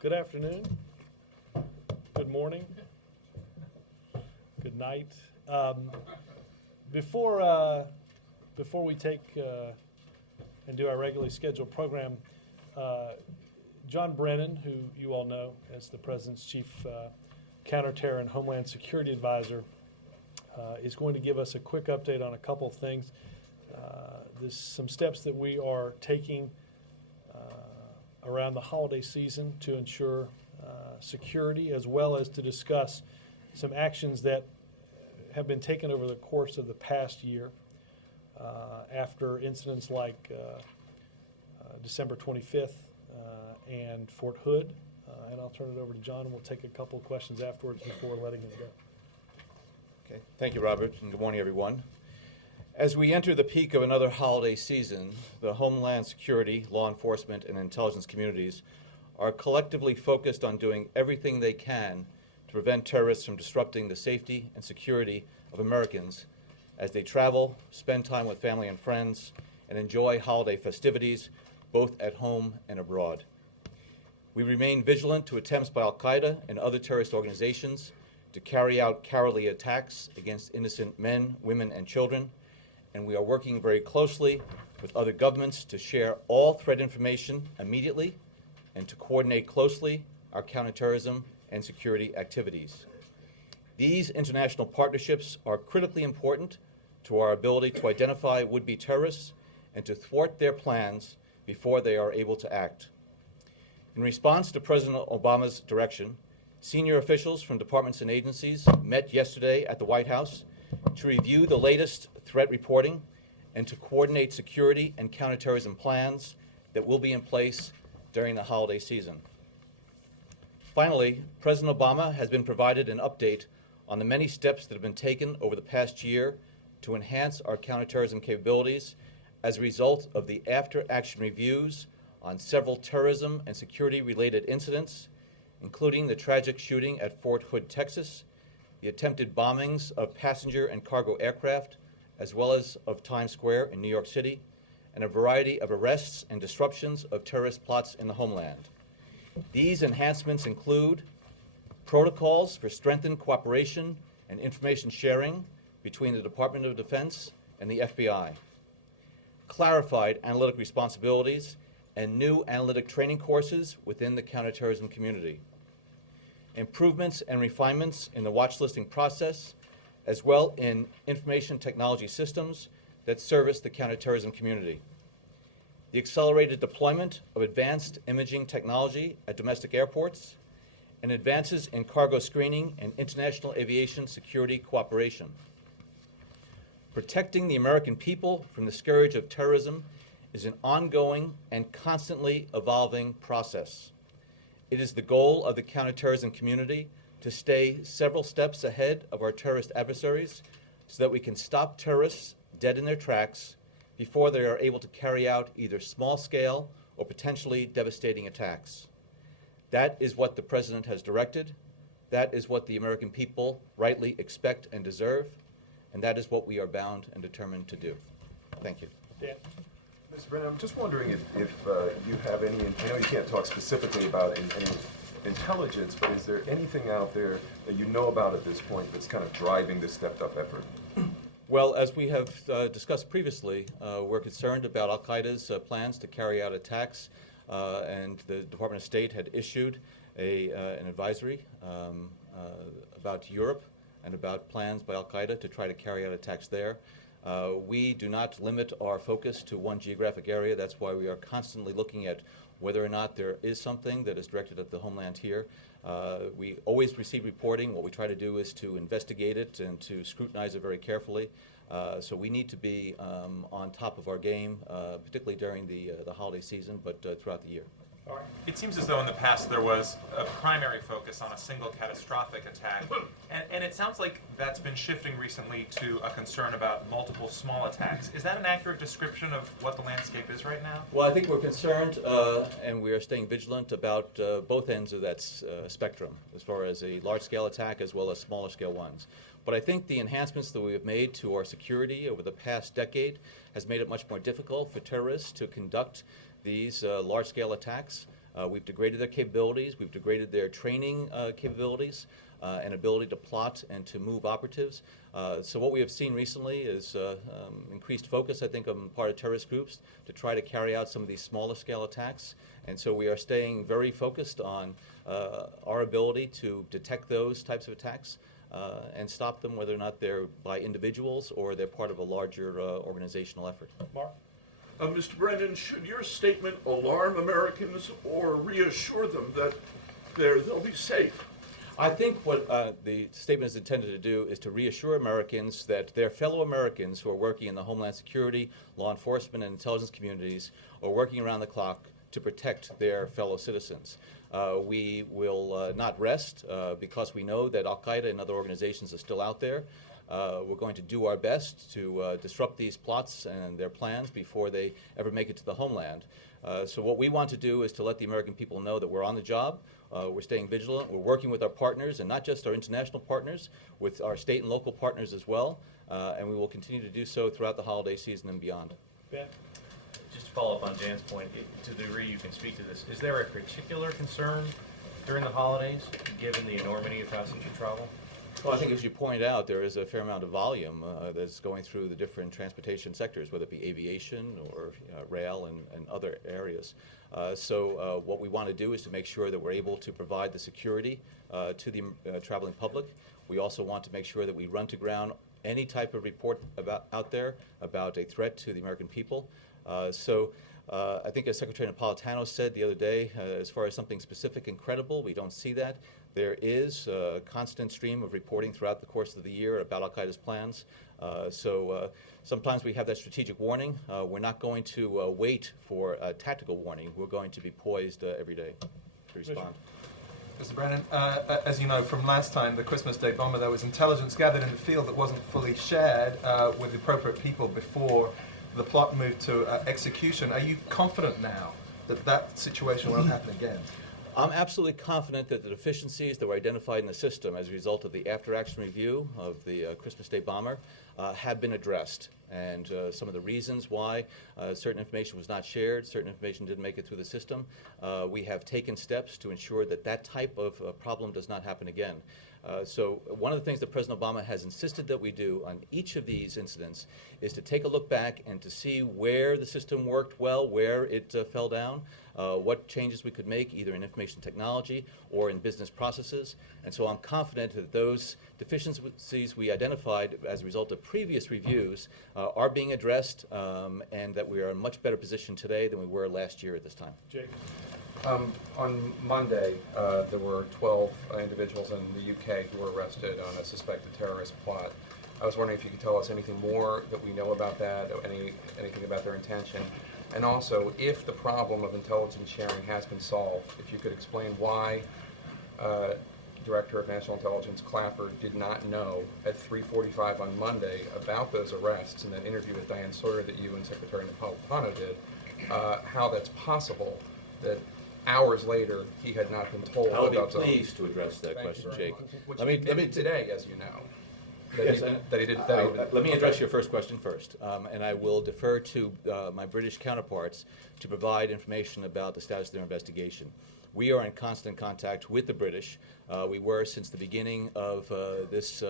Good afternoon, good morning, good night. Before we take and do our regularly scheduled program, John Brennan, who you all know as the President's Chief Counterterror and Homeland Security Advisor, is going to give us a quick update on a couple of things. There's some steps that we are taking around the holiday season to ensure security, as well as to discuss some actions that have been taken over the course of the past year after incidents like December 25th and Fort Hood. And I'll turn it over to John, and we'll take a couple of questions afterwards before letting him go. Okay. Thank you, Robert, and good morning, everyone. As we enter the peak of another holiday season, the Homeland Security, law enforcement, and intelligence communities are collectively focused on doing everything they can to prevent terrorists from disrupting the safety and security of Americans as they travel, spend time with family and friends, and enjoy holiday festivities both at home and abroad. We remain vigilant to attempts by al-Qaeda and other terrorist organizations to carry out cowardly attacks against innocent men, women, and children, and we are working very closely with other governments to share all threat information immediately and to coordinate closely our counterterrorism and security activities. These international partnerships are critically important to our ability to identify would-be terrorists and to thwart their plans before they are able to act. In response to President Obama's direction, senior officials from departments and agencies met yesterday at the White House to review the latest threat reporting and to coordinate security and counterterrorism plans that will be in place during the holiday season. Finally, President Obama has been provided an update on the many steps that have been taken over the past year to enhance our counterterrorism capabilities as a result of the after-action reviews on several terrorism and security-related incidents, including the tragic shooting at Fort Hood, Texas, the attempted bombings of passenger and cargo aircraft, as well as of Times Square in New York City, and a variety of arrests and disruptions of terrorist plots in the homeland. These enhancements include protocols for strengthened cooperation and information sharing between the Department of Defense and the FBI, clarified analytic responsibilities, and new analytic training courses within the counterterrorism community, improvements and refinements in the watch listing process, as well in information technology systems that service the counterterrorism community, the accelerated deployment of advanced imaging technology at domestic airports, and advances in cargo screening and international aviation security cooperation. Protecting the American people from the scourge of terrorism is an ongoing and constantly evolving process. It is the goal of the counterterrorism community to stay several steps ahead of our terrorist adversaries so that we can stop terrorists dead in their tracks before they are able to carry out either small-scale or potentially devastating attacks. That is what the President has directed. That is what the American people rightly expect and deserve. And that is what we are bound and determined to do. Thank you. Dan? Mr. Brennan, I'm just wondering if you have any, I know you can't talk specifically about any intelligence, but is there anything out there that you know about at this point that's kind of driving this stepped-up effort? Well, as we have discussed previously, we're concerned about al-Qaeda's plans to carry out attacks, and the Department of State had issued an advisory about Europe and about plans by al-Qaeda to try to carry out attacks there. We do not limit our focus to one geographic area. That's why we are constantly looking at whether or not there is something that is directed at the homeland here. We always receive reporting. What we try to do is to investigate it and to scrutinize it very carefully. So we need to be on top of our game, particularly during the holiday season, but throughout the year. It seems as though in the past there was a primary focus on a single catastrophic attack, and it sounds like that's been shifting recently to a concern about multiple small attacks. Is that an accurate description of what the landscape is right now? Well, I think we're concerned, and we are staying vigilant about both ends of that spectrum, as far as a large-scale attack as well as smaller-scale ones. But I think the enhancements that we have made to our security over the past decade has made it much more difficult for terrorists to conduct these large-scale attacks. We've degraded their capabilities, we've degraded their training capabilities, and ability to plot and to move operatives. So what we have seen recently is increased focus, I think, on the part of terrorist groups to try to carry out some of these smaller scale attacks. And so we are staying very focused on our ability to detect those types of attacks and stop them, whether or not they're by individuals or they're part of a larger organizational effort. Mark? Mr. Brennan, should your statement alarm Americans or reassure them that they'll be safe? I think what the statement is intended to do is to reassure Americans that their fellow Americans who are working in the Homeland Security, law enforcement, and intelligence communities are working around the clock to protect their fellow citizens. We will not rest because we know that Al-Qaeda and other organizations are still out there. We're going to do our best to disrupt these plots and their plans before they ever make it to the homeland. So what we want to do is to let the American people know that we're on the job, we're staying vigilant, we're working with our partners, and not just our international partners, with our state and local partners as well, and we will continue to do so throughout the holiday season and beyond. Ben? Just to follow up on Jan's point, to the degree you can speak to this, is there a particular concern during the holidays, given the enormity of passenger travel? Well, I think as you pointed out, there is a fair amount of volume that's going through the different transportation sectors, whether it be aviation or rail and other areas. So what we want to do is to make sure that we're able to provide the security to the traveling public. We also want to make sure that we run to ground any type of report out there about a threat to the American people. I think as Secretary Napolitano said the other day, as far as something specific and credible, we don't see that. There is a constant stream of reporting throughout the course of the year about Al-Qaeda's plans. Sometimes we have that strategic warning. We're not going to wait for a tactical warning. We're going to be poised every day to respond. Mr. Brennan, as you know from last time, the Christmas Day bomber, there was intelligence gathered in the field that wasn't fully shared with the appropriate people before the plot moved to execution. Are you confident now that that situation won't happen again? I'm absolutely confident that the deficiencies that were identified in the system as a result of the after-action review of the Christmas Day bomber have been addressed. And some of the reasons why certain information was not shared, certain information didn't make it through the system, we have taken steps to ensure that that type of problem does not happen again. So one of the things that President Obama has insisted that we do on each of these incidents is to take a look back and to see where the system worked well, where it fell down, what changes we could make either in information technology or in business processes. And so I'm confident that those deficiencies we identified as a result of previous reviews are being addressed and that we are in a much better position today than we were last year at this time. Jake? On Monday, there were 12 individuals in the UK who were arrested on a suspected terrorist plot. I was wondering if you could tell us anything more that we know about that, or anything about their intention. And also, if the problem of intelligence sharing has been solved, if you could explain why Director of National Intelligence Clapper did not know at 3:45 on Monday about those arrests in that interview with Diane Sawyer that you and Secretary Napolitano did, how that's possible that hours later he had not been told I would about be those. pleased to address that question, Jake. Which he did today, as you know. Let me address your first question first, and I will defer to my British counterparts to provide information about the status of their investigation. We are in constant contact with the British. We were since the beginning of this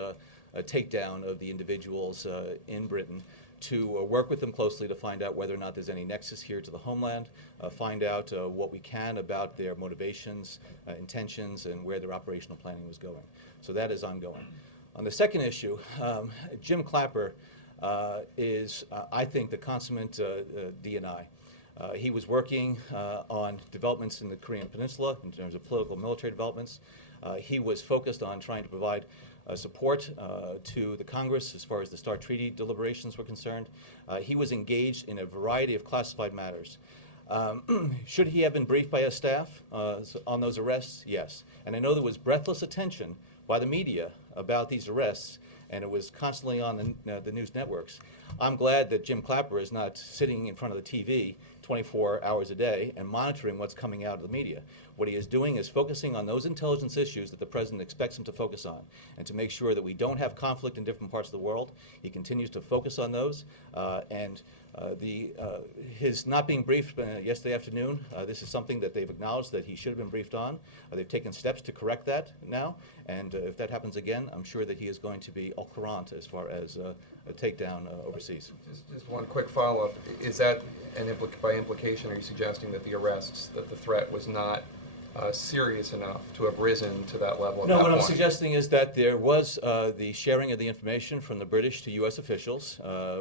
takedown of the individuals in Britain to work with them closely to find out whether or not there's any nexus here to the homeland, find out what we can about their motivations, intentions, and where their operational planning was going. So that is ongoing. On the second issue, Jim Clapper is, I think, the consummate DNI. He was working on developments in the Korean Peninsula in terms of political and military developments. He was focused on trying to provide support to the Congress as far as the START Treaty deliberations were concerned. He was engaged in a variety of classified matters. Should he have been briefed by his staff on those arrests? Yes. And I know there was breathless attention by the media about these arrests, and it was constantly on the news networks. I'm glad that Jim Clapper is not sitting in front of the TV 24 hours a day and monitoring what's coming out of the media. What he is doing is focusing on those intelligence issues that the President expects him to focus on, and to make sure that we don't have conflict in different parts of the world. He continues to focus on those, and His not being briefed yesterday afternoon, this is something that they've acknowledged that he should have been briefed on. They've taken steps to correct that now, and if that happens again, I'm sure that he is going to be au courant as far as a takedown overseas. Just one quick follow-up. Is that, by implication, are you suggesting that the arrests, that the threat was not serious enough to have risen to that level at No, that what I'm point? suggesting is that there was the sharing of the information from the British to U.S. officials.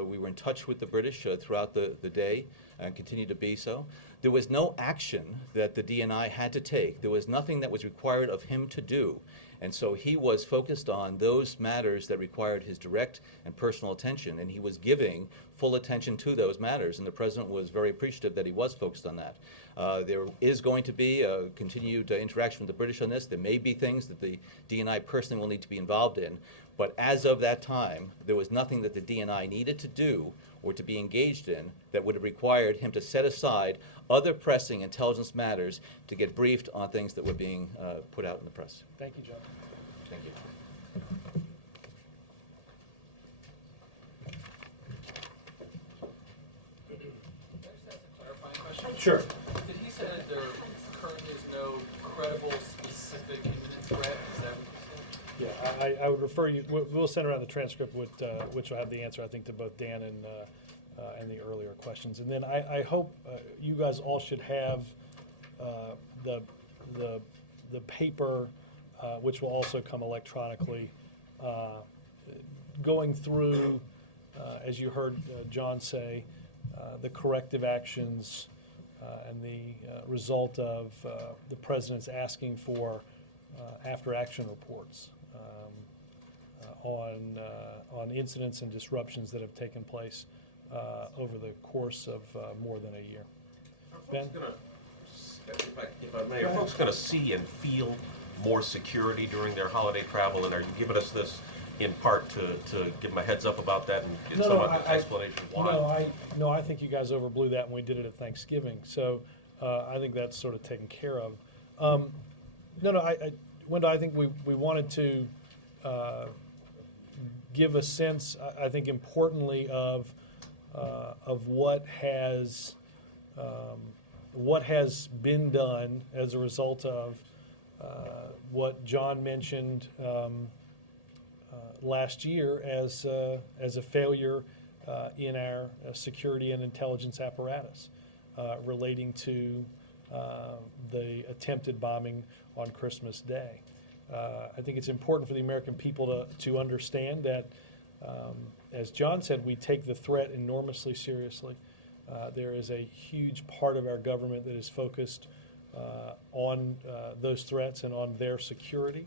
We were in touch with the British throughout the day and continue to be so. There was no action that the DNI had to take. There was nothing that was required of him to do. And so he was focused on those matters that required his direct and personal attention, and he was giving full attention to those matters, and the President was very appreciative that he was focused on that. There is going to be a continued interaction with the British on this. There may be things that the DNI personally will need to be involved in, but as of that time, there was nothing that the DNI needed to do or to be engaged in that would have required him to set aside other pressing intelligence matters to get briefed on things that were being put out in the press. Thank you, John. Thank you. Sure. Did he say that there currently is no credible, specific imminent threat? Is that what you said? Yeah, I would refer you, we'll send around the transcript which will have the answer, I think, to both Dan and the earlier questions. And then I hope you guys all should have the paper, which will also come electronically, going through, as you heard John say, the corrective actions and the result of the President's asking for after-action reports on incidents and disruptions that have taken place over the course of more than a year. Ben? If I may, are folks going to see and feel more security during their holiday travel, and are you giving us this in part to give them a heads up about that and get some explanation why? No, I think you guys overblew that when we did it at Thanksgiving. So I think that's sort of taken care of. Wendell, I think we wanted to give a sense, I think importantly, of what has been done as a result of what John mentioned last year as a failure in our security and intelligence apparatus relating to the attempted bombing on Christmas Day. I think it's important for the American people to understand that, as John said, we take the threat enormously seriously. There is a huge part of our government that is focused on those threats and on their security,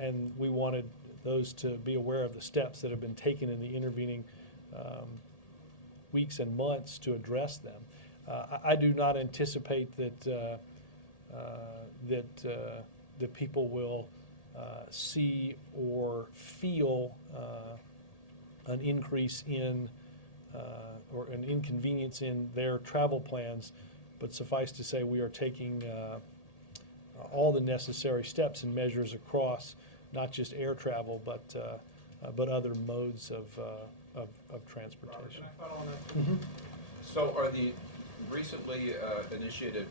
and we wanted those to be aware of the steps that have been taken in the intervening weeks and months to address them. I do not anticipate that that people will see or feel an increase in or an inconvenience in their travel plans, but suffice to say we are taking all the necessary steps and measures across not just air travel, but other modes of transportation. Robert, can I follow on that? Mm-hmm. So are the recently initiated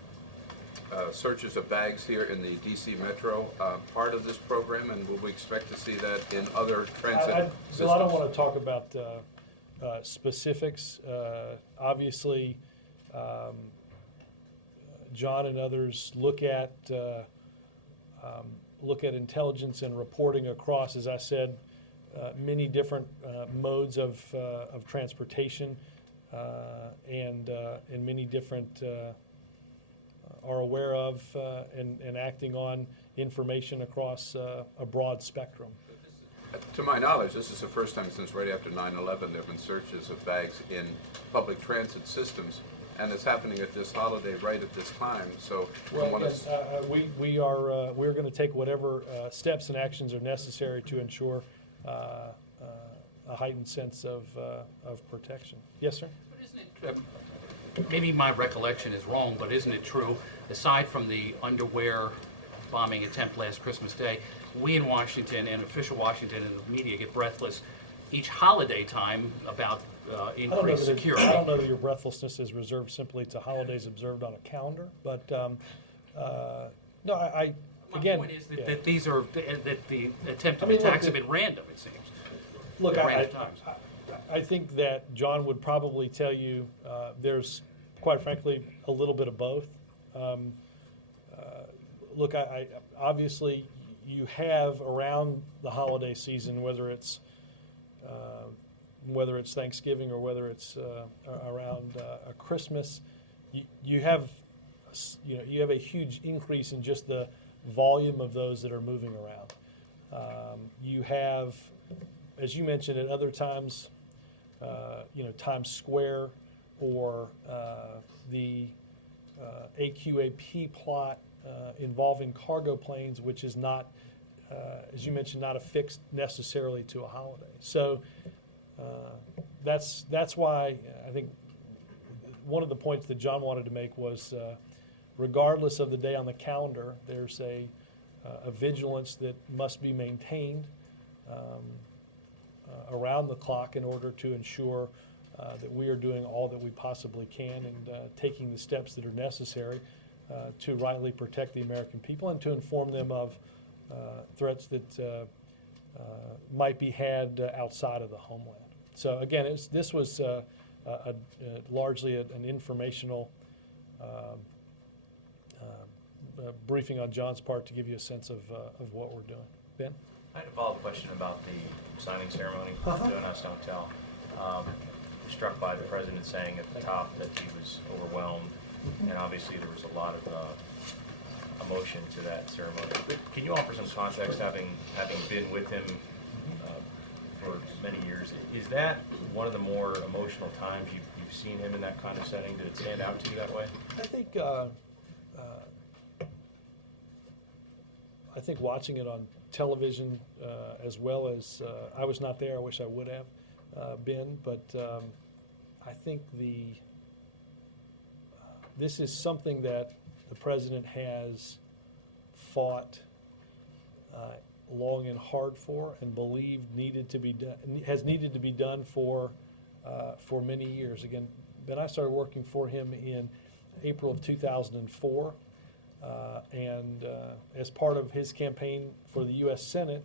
searches of bags here in the D.C. Metro part of this program, and will we expect to see that in other transit systems? Bill, I don't want to talk about specifics. Obviously, John and others look at intelligence and reporting across, as I said, many different modes of transportation, and many different are aware of and acting on information across a broad spectrum. To my knowledge, this is the first time since right after 9/11 there have been searches of bags in public transit systems, and it's happening at this holiday right at this time. So we're going to take whatever steps and actions are necessary to ensure a heightened sense of protection. Yes, sir. But isn't it, maybe my recollection is wrong, but isn't it true, aside from the underwear bombing attempt last Christmas Day, we in Washington and official Washington and the media get breathless each holiday time about increased security. I don't know that your breathlessness is reserved simply to holidays observed on a calendar, but no, My again, point is that, yeah. that these are that the attempted I mean, look, attacks have been random. It seems. Look, Random times. I think that John would probably tell you there's, quite frankly, a little bit of both. Look, I obviously you have around the holiday season, whether it's Thanksgiving or whether it's around Christmas, you have a huge increase in just the volume of those that are moving around. You have, as you mentioned, at other times, Times Square or the AQAP plot involving cargo planes, which is not, as you mentioned, not affixed necessarily to a holiday. So that's why I think one of the points that John wanted to make was, regardless of the day on the calendar, there's a vigilance that must be maintained around the clock in order to ensure that we are doing all that we possibly can and taking the steps that are necessary to rightly protect the American people and to inform them of threats that might be had outside of the homeland. So again, this was largely an informational briefing on John's part to give you a sense of what we're doing. Ben? I had a follow-up question about the signing ceremony. Don't ask, don't tell. Struck by the president saying at the top that he was overwhelmed, and obviously there was a lot of emotion to that ceremony. Can you offer some context, having been with him for many years? Is that one of the more emotional times you've seen him in that kind of setting? Did it stand out to you that way? I think watching it on television as well as I was not there. I wish I would have been, but I think this is something that the president has fought long and hard for, and believed needed to be done. Has needed to be done for many years. Again, Ben, I started working for him in April of 2004. And as part of his campaign for the U.S. Senate,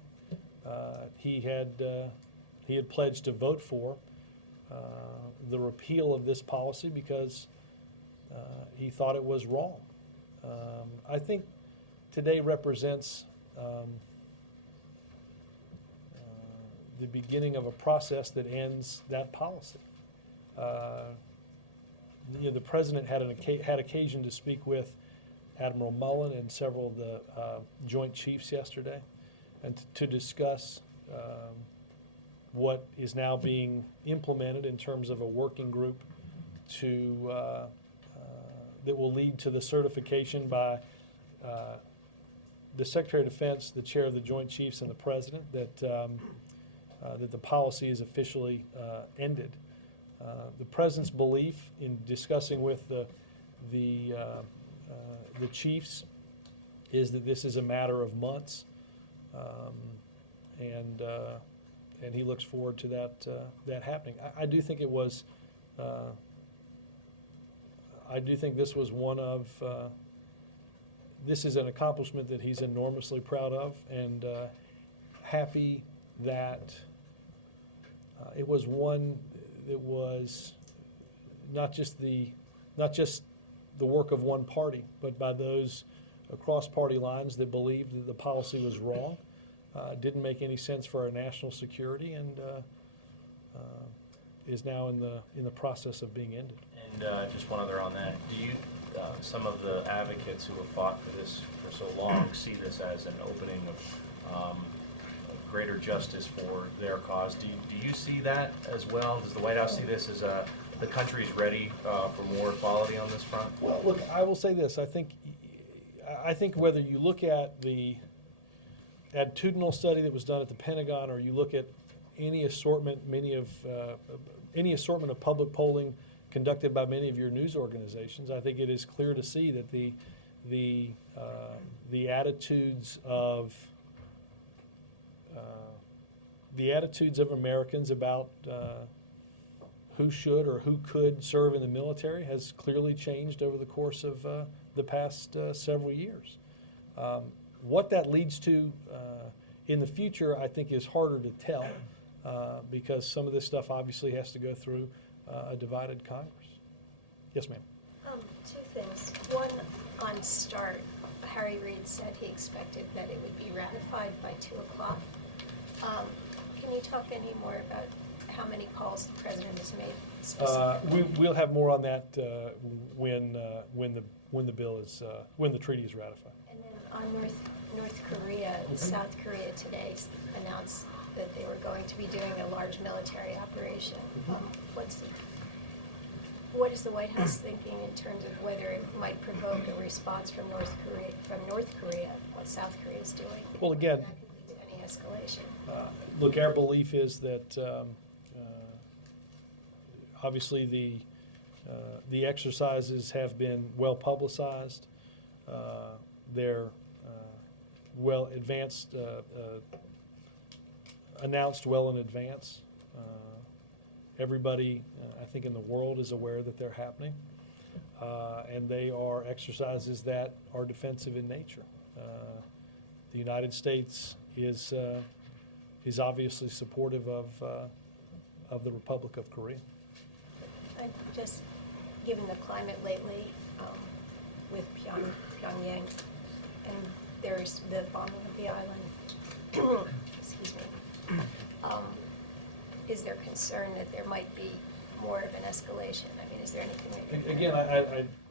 he had pledged to vote for the repeal of this policy because he thought it was wrong. I think today represents the beginning of a process that ends that policy. The president had occasion to speak with Admiral Mullen and several of the Joint Chiefs yesterday, and to discuss what is now being implemented in terms of a working group that will lead to the certification by the Secretary of Defense, the Chair of the Joint Chiefs, and the President that the policy is officially ended. The President's belief in discussing with the chiefs is that this is a matter of months, and he looks forward to that happening. I do think it was. I do think this was one of. This is an accomplishment that he's enormously proud of, and happy that it was one that was not just the work of one party, but by those across party lines that believed that the policy was wrong, didn't make any sense for our national security, and is now in the process of being ended. And just one other on that. Do you, some of the advocates who have fought for this for so long, see this as an opening of greater justice for their cause? Do you see that as well? Does the White House see this as the country's ready for more equality on this front? Well, look, I will say this. I think whether you look at the attitudinal study that was done at the Pentagon, or you look at any assortment, any assortment of public polling conducted by many of your news organizations, I think it is clear to see that the attitudes of the attitudes of Americans about who should or who could serve in the military has clearly changed over the course of the past several years. What that leads to in the future, I think, is harder to tell because some of this stuff obviously has to go through a divided Congress. Yes, ma'am. Two things. One, on START, Harry Reid said he expected that it would be ratified by 2 o'clock. Can you talk any more about how many calls the president has made specifically? We'll have more on that when the bill is when the treaty is ratified. And then on North Korea, South Korea today announced that they were going to be doing a large military operation. What is the White House thinking in terms of whether it might provoke a response from North Korea, what South Korea is doing? Well, again, that could lead to any escalation. Look, our belief is that obviously the exercises have been well publicized. They're well advanced, announced well in advance. Everybody, I think, in the world is aware that they're happening, and they are exercises that are defensive in nature. The United States is obviously supportive of the Republic of Korea. And just given the climate lately with Pyongyang, and there's the bombing of the island, excuse me, is there concern that there might be more of an escalation? I mean, is there anything that can Again,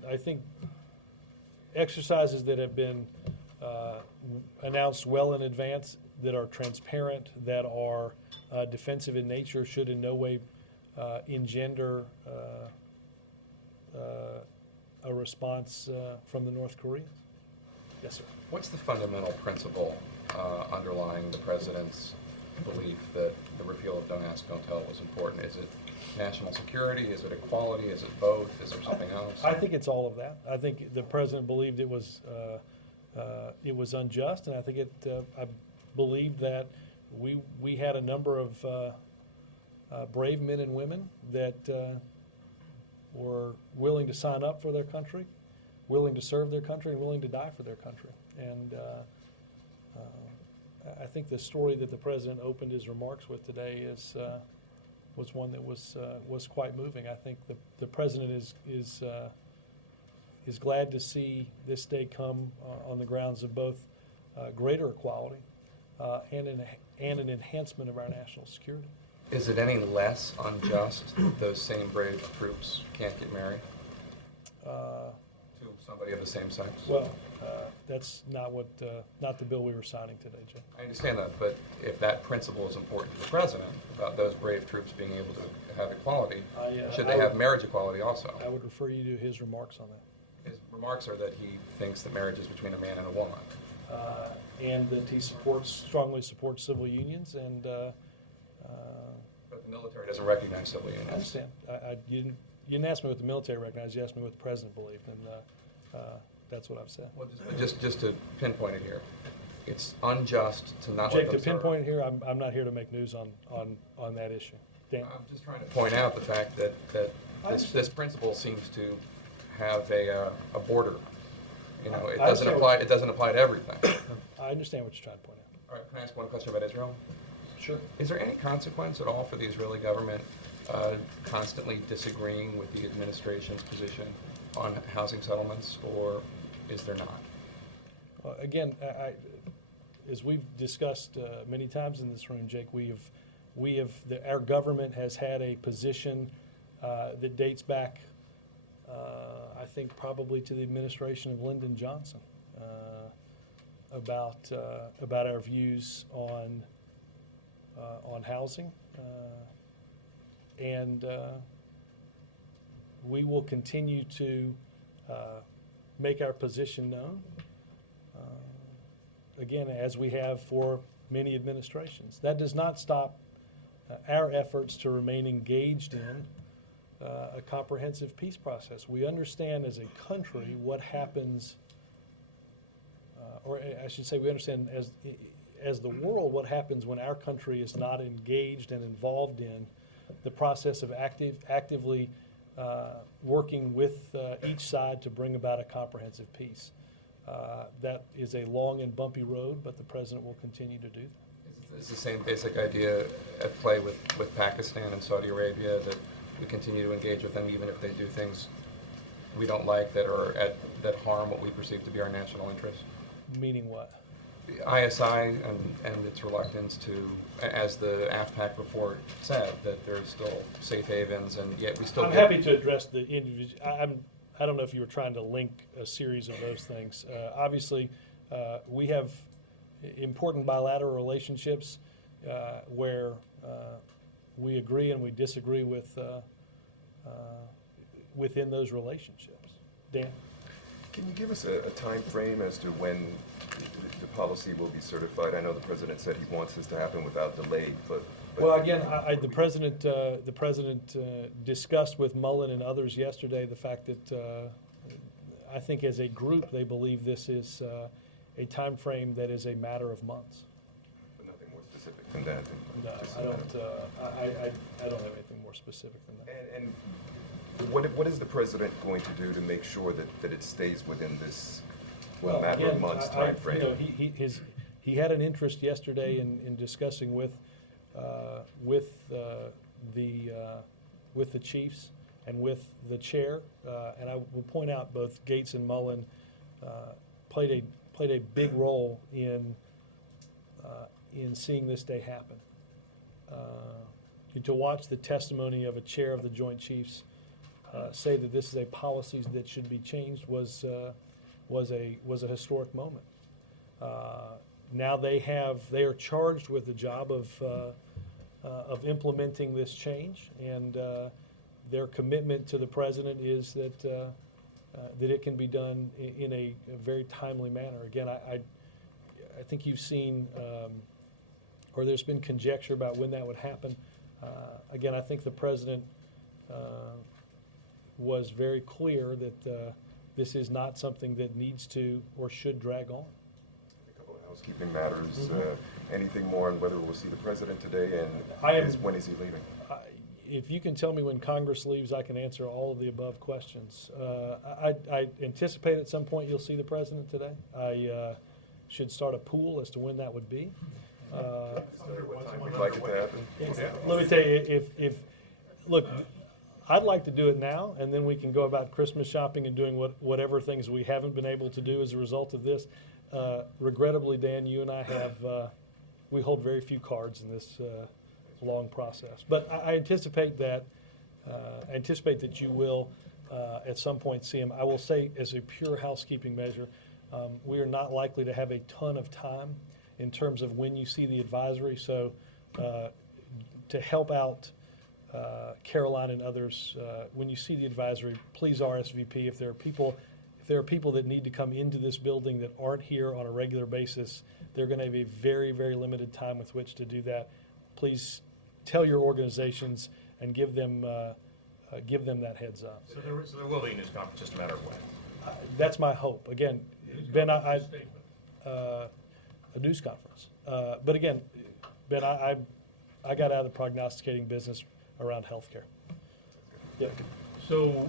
I think exercises that have been announced well in advance, that are transparent, that are defensive in nature, should in no way engender a response from the North Koreans. Yes, sir. What's the fundamental principle underlying the president's belief that the repeal of Don't Ask, Don't Tell was important? Is it national security? Is it equality? Is it both? Is there something else? I think it's all of that. I think the president believed it was unjust, and I think I believe that we had a number of brave men and women that were willing to sign up for their country, willing to serve their country, and willing to die for their country. And I think the story that the president opened his remarks with today was one that was quite moving. I think the president is glad to see this day come on the grounds of both greater equality and an enhancement of our national security. Is it any less unjust that those same brave troops can't get married to somebody of the same sex? Well, that's not the bill we were signing today, Jim. I understand that, but if that principle is important to the president about those brave troops being able to have equality, should they have marriage equality also? I would refer you to his remarks on that. His remarks are that he thinks that marriage is between a man and a woman. And that he strongly supports civil unions, and but the military doesn't recognize civil unions. I understand. You didn't ask me what the military recognized. You asked me what the president believed, and that's what I've said. Well, just to pinpoint it here, it's unjust to not Jake, let them to pinpoint it here, I'm not here to make news on that issue. Dan? I'm just trying to point out the fact that this principle seems to have a border. You know, it doesn't apply to everything. I understand what you're trying to point out. All right, can I ask one question about Israel? Sure. Is there any consequence at all for the Israeli government constantly disagreeing with the administration's position on housing settlements, or is there not? Again, as we've discussed many times in this room, Jake, our government has had a position that dates back, I think, probably to the administration of Lyndon Johnson about our views on housing, and we will continue to make our position known, again, as we have for many administrations. That does not stop our efforts to remain engaged in a comprehensive peace process. We understand as a country what happens, or I should say we understand as the world, what happens when our country is not engaged and involved in the process of actively working with each side to bring about a comprehensive peace. That is a long and bumpy road, but the president will continue to do that. Is the same basic idea at play with Pakistan and Saudi Arabia, that we continue to engage with them even if they do things we don't like that harm what we perceive to be our national interests? Meaning what? The ISI and its reluctance to, as the AFPAC report said, that there's still safe havens, and yet we still I'm happy to address the individual. I don't know if you were trying to link a series of those things. Obviously, we have important bilateral relationships where we agree and we disagree with within those relationships. Dan? Can you give us a time frame as to when the policy will be certified? I know the president said he wants this to happen without delay, but well, again, the president discussed with Mullen and others yesterday the fact that I think as a group they believe this is a time frame that is a matter of months. But nothing more specific than that. No, I don't have anything more specific than that. And what is the president going to do to make sure that it stays within this matter of months time frame? You know, he had an interest yesterday in discussing with the chiefs and with the chair, and I will point out both Gates and Mullen played a big role in seeing this day happen. To watch the testimony of a chair of the Joint Chiefs say that this is a policy that should be changed was a historic moment. Now they are charged with the job of implementing this change, and their commitment to the president is that it can be done in a very timely manner. Again, I think you've seen, or there's been conjecture about when that would happen. Again, I think the president was very clear that this is not something that needs to or should drag on. A couple of housekeeping matters. Anything more on whether we'll see the president today, and when is he leaving? If you can tell me when Congress leaves, I can answer all of the above questions. I anticipate at some point you'll see the president today. I should start a pool as to when that would be. What time would you like it to happen? Let me tell you, look, I'd like to do it now, and then we can go about Christmas shopping and doing whatever things we haven't been able to do as a result of this. Regrettably, Dan, you and I we hold very few cards in this long process. But I anticipate that you will at some point see him. I will say, as a pure housekeeping measure, we are not likely to have a ton of time in terms of when you see the advisory. So to help out Caroline and others, when you see the advisory, please RSVP. If there are people that need to come into this building that aren't here on a regular basis, they're going to have a very, very limited time with which to do that. Please tell your organizations and give them that heads up. So there will be a news conference, just a matter of when. That's my hope. Again, Ben, a news conference. But again, Ben, I got out of the prognosticating business around healthcare. Yeah. So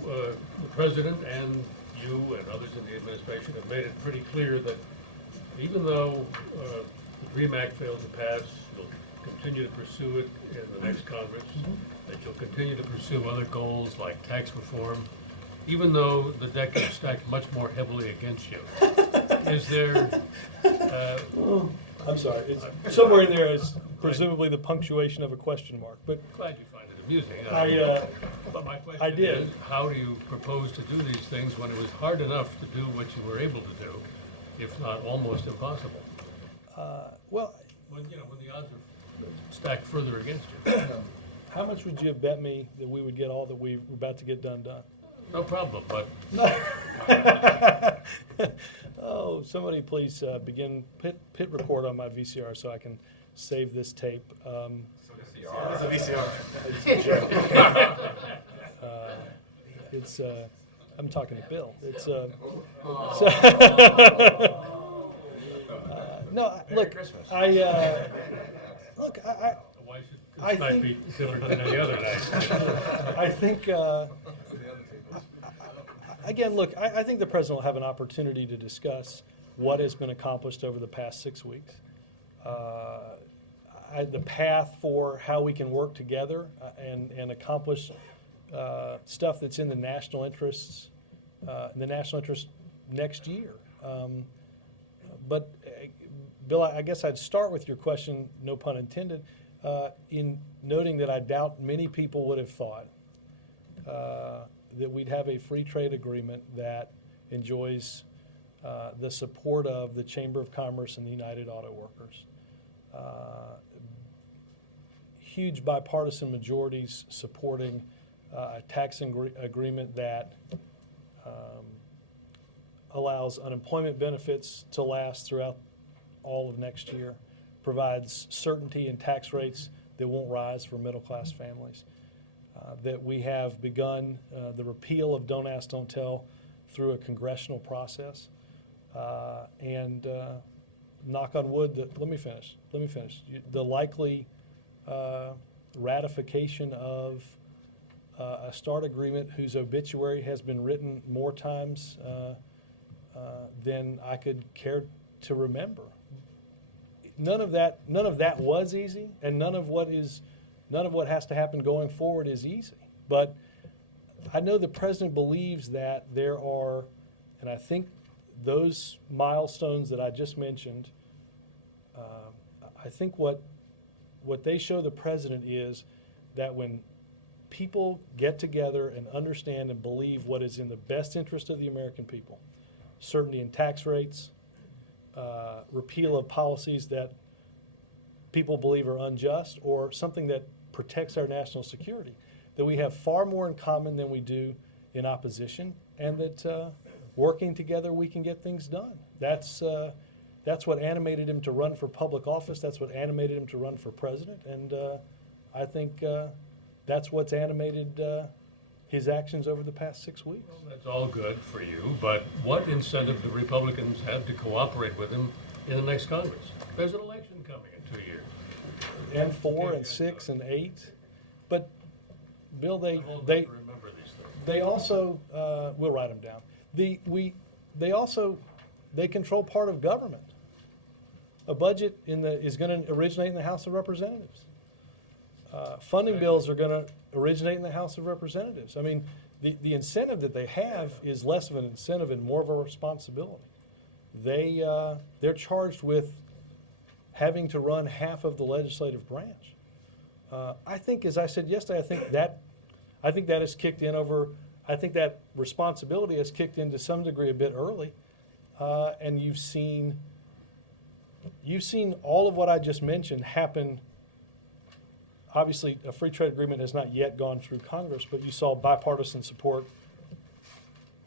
the president and you and others in the administration have made it pretty clear that even though the DREAM Act failed to pass, you'll continue to pursue it in the next Congress, that you'll continue to pursue other goals like tax reform, even though the deck is stacked much more heavily against you. Is there... I'm sorry. It's somewhere in there is presumably the punctuation of a question mark. But glad you find it amusing. But my question I did. is, how do you propose to do these things when it was hard enough to do what you were able to do, if not almost impossible? Well, when the odds are stacked further against you. How much would you have bet me that we would get all that we're about to get done? No problem, but... Oh, somebody please begin pit record on my VCR so I can save this tape. It's a VCR. It's a joke. I'm talking to Bill. No, Merry look, Christmas. Look, Why should I this night think- be different than any other night? I think, again, look, I think the president will have an opportunity to discuss what has been accomplished over the past 6 weeks. The path for how we can work together and accomplish stuff that's in the national interests, next year. But Bill, I guess I'd start with your question, no pun intended, in noting that I doubt many people would have thought that we'd have a free trade agreement that enjoys the support of the Chamber of Commerce and the United Auto Workers. Huge bipartisan majorities supporting a tax agreement that allows unemployment benefits to last throughout all of next year, provides certainty in tax rates that won't rise for middle-class families, that we have begun the repeal of Don't Ask, Don't Tell through a congressional process, and knock on wood, let me finish. The likely ratification of a START agreement whose obituary has been written more times than I could care to remember. None of that was easy, and none of what has to happen going forward is easy. But I know the president believes that there are, and I think those milestones that I just mentioned, I think what they show the president is that when people get together and understand and believe what is in the best interest of the American people, certainty in tax rates, repeal of policies that people believe are unjust, or something that protects our national security, that we have far more in common than we do in opposition, and that working together we can get things done. That's what animated him to run for public office. That's what animated him to run for president, and I think that's what's animated his actions over the past 6 weeks. Well, that's all good for you, but what incentive do Republicans have to cooperate with him in the next Congress? There's an election coming in 2 years. And 4 and 6 and 8. But, Bill, they remember these things. they also, we'll write them down. They control part of government. A budget is going to originate in the House of Representatives. Funding bills are going to originate in the House of Representatives. I mean, the incentive that they have is less of an incentive and more of a responsibility. They're charged with having to run half of the legislative branch. I think, as I said yesterday, I think that has kicked in over. I think that responsibility has kicked in to some degree a bit early, and you've seen all of what I just mentioned happen. Obviously, a free trade agreement has not yet gone through Congress, but you saw bipartisan support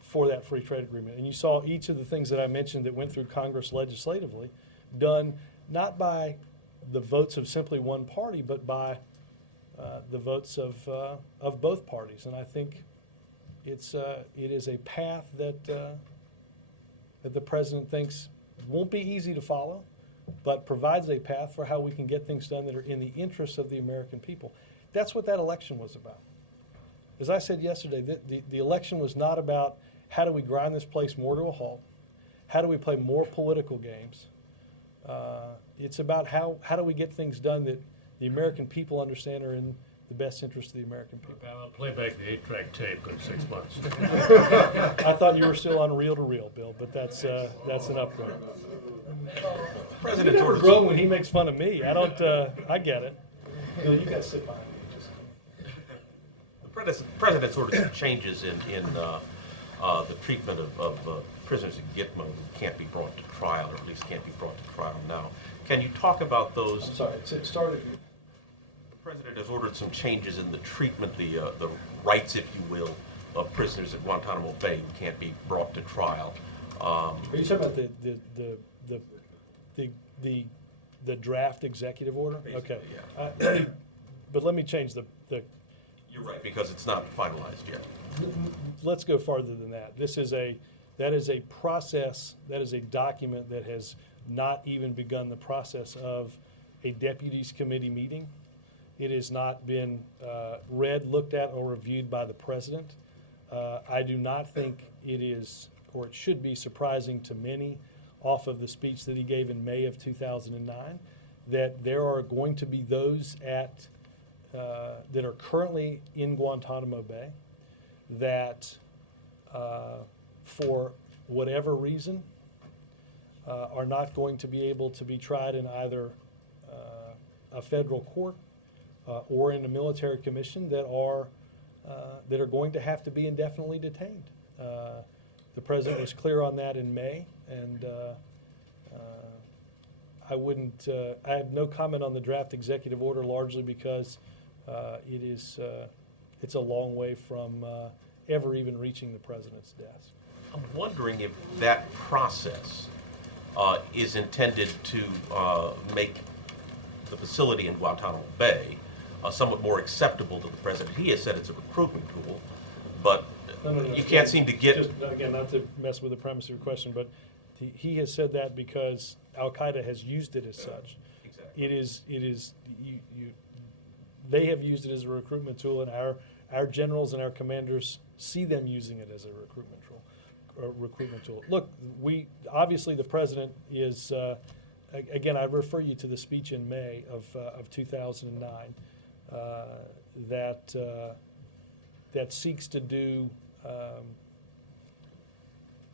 for that free trade agreement. And you saw each of the things that I mentioned that went through Congress legislatively done not by the votes of simply one party, but by the votes of both parties. And I think it is a path that the president thinks won't be easy to follow, but provides a path for how we can get things done that are in the interests of the American people. That's what that election was about. As I said yesterday, the election was not about how do we grind this place more to a halt, how do we play more political games. It's about how do we get things done that the American people understand are in the best interest of the American people. I'll play back the 8-track tape in 6 months. I thought you were still on reel to reel, Bill, but that's an upgrade. President's Never orders. grow when he makes fun of me. I don't. I get it. Bill, you guys sit behind me. The president's ordered some changes in the treatment of prisoners in Gitmo who can't be brought to trial, or at least can't be brought to trial now. Can you talk about those? I'm sorry. Start it. The president has ordered some changes in the treatment, the rights, if you will, of prisoners at Guantanamo Bay who can't be brought to trial. Are you talking about the draft executive order? Okay. Yeah. But let me change the. You're right, because it's not finalized yet. Let's go farther than that. That is a process. That is a document that has not even begun the process of a deputies committee meeting. It has not been read, looked at, or reviewed by the president. I do not think it is, or it should be, surprising to many off of the speech that he gave in May of 2009 that there are going to be those at that are currently in Guantanamo Bay that for whatever reason are not going to be able to be tried in either a federal court or in a military commission that are going to have to be indefinitely detained. The president was clear on that in May, and I have no comment on the draft executive order, largely because it's a long way from ever even reaching the president's desk. I'm wondering if that process is intended to make the facility in Guantanamo Bay somewhat more acceptable to the president. He has said it's a recruitment tool, but you can't seem to get... Just, again, not to mess with the premise of your question, but he has said that because Al-Qaeda has used it as such. Exactly. It is they have used it as a recruitment tool, and our generals and our commanders see them using it as a recruitment tool. Look, obviously the president is, again, I refer you to the speech in May of 2009 that seeks to do,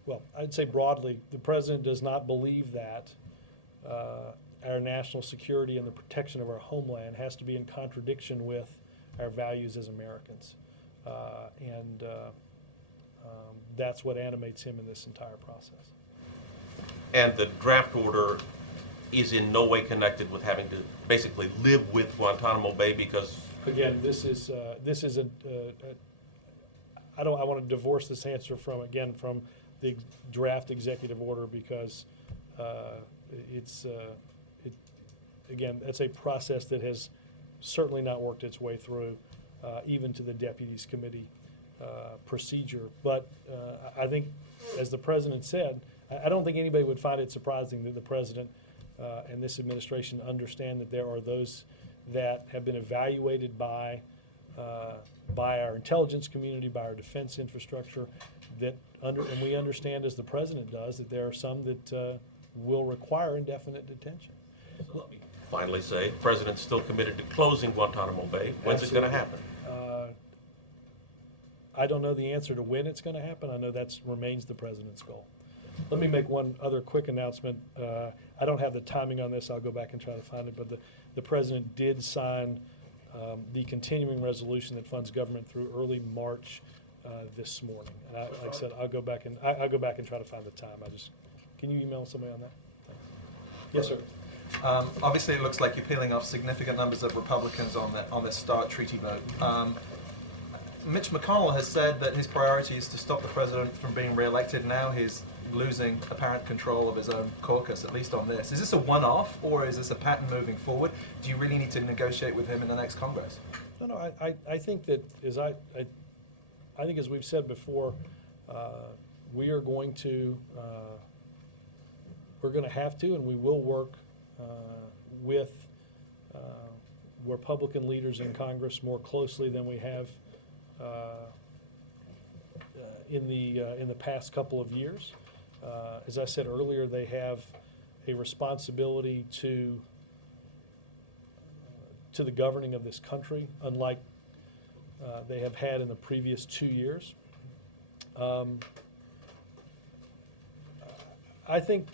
well, I'd say broadly, the president does not believe that our national security and the protection of our homeland has to be in contradiction with our values as Americans. And that's what animates him in this entire process. And the draft order is in no way connected with having to basically live with Guantanamo Bay because... Again, this is I want to divorce this answer from the draft executive order because again, that's a process that has certainly not worked its way through even to the deputies committee procedure. But I think, as the president said, I don't think anybody would find it surprising that the president and this administration understand that there are those that have been evaluated by our intelligence community, by our defense infrastructure, and we understand, as the president does, that there are some that will require indefinite detention. So let me finally say, the president's still committed to closing Guantanamo Bay. When's it going to happen? I don't know the answer to when it's going to happen. I know that remains the president's goal. Let me make one other quick announcement. I don't have the timing on this. I'll go back and try to find it. But the president did sign the continuing resolution that funds government through early March this morning. And like I said, I'll go back and try to find the time. Can you email somebody on that? Thanks. Yes, sir. Obviously, it looks like you're peeling off significant numbers of Republicans on this START treaty vote. Mitch McConnell has said that his priority is to stop the president from being reelected. Now he's losing apparent control of his own caucus, at least on this. Is this a one-off, or is this a pattern moving forward? Do you really need to negotiate with him in the next Congress? No. I think that I think, as we've said before, we are going to have to, and we will work with Republican leaders in Congress more closely than we have in the past couple of years. As I said earlier, they have a responsibility to the governing of this country, unlike they have had in the previous 2 years. I think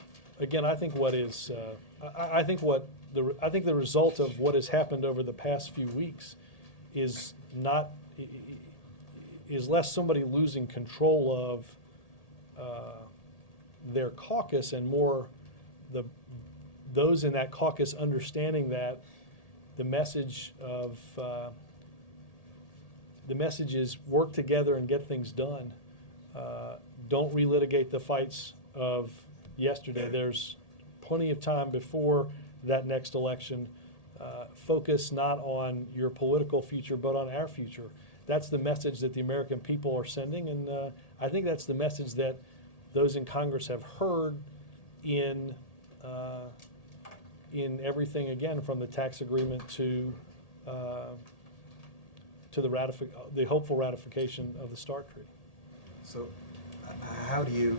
the result of what has happened over the past few weeks is less somebody losing control of their caucus and more those in that caucus understanding that the message is work together and get things done. Don't relitigate the fights of yesterday. There's plenty of time before that next election. Focus not on your political future, but on our future. That's the message that the American people are sending, and I think that's the message that those in Congress have heard in in everything, again, from the tax agreement to the hopeful ratification of the START treaty. So, how do you?